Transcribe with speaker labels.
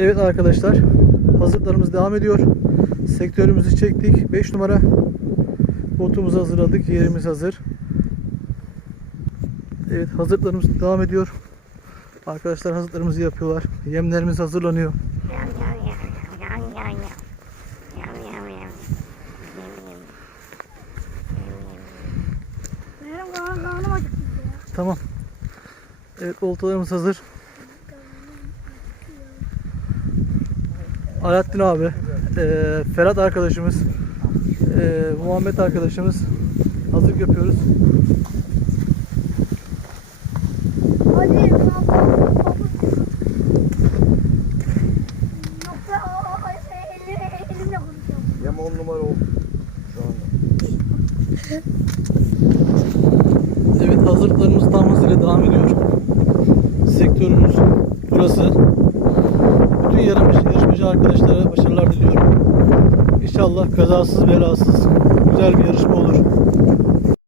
Speaker 1: Evet arkadaşlar, hazırlıklarımız devam ediyor. Sektörümüzü çektik. 5 numara botumuzu hazırladık. Yerimiz hazır. Evet, hazırlıklarımız devam ediyor. Arkadaşlar hazırlıklarımızı yapıyorlar. Yemlerimiz hazırlanıyor. Tamam. Evet, oltalarımız hazır. Alaaddin abi, eee, Ferhat arkadaşımız, eee, Muhammed arkadaşımız hazırlık yapıyoruz.
Speaker 2: Şey.
Speaker 3: Yem 10 numara oldu şu anda.
Speaker 1: Evet hazırlıklarımız tam hızıyla devam ediyor. Sektörümüz burası. Bütün yarışmacı, yarışmacı arkadaşlara başarılar diliyorum. İnşallah kazasız belasız güzel bir yarışma.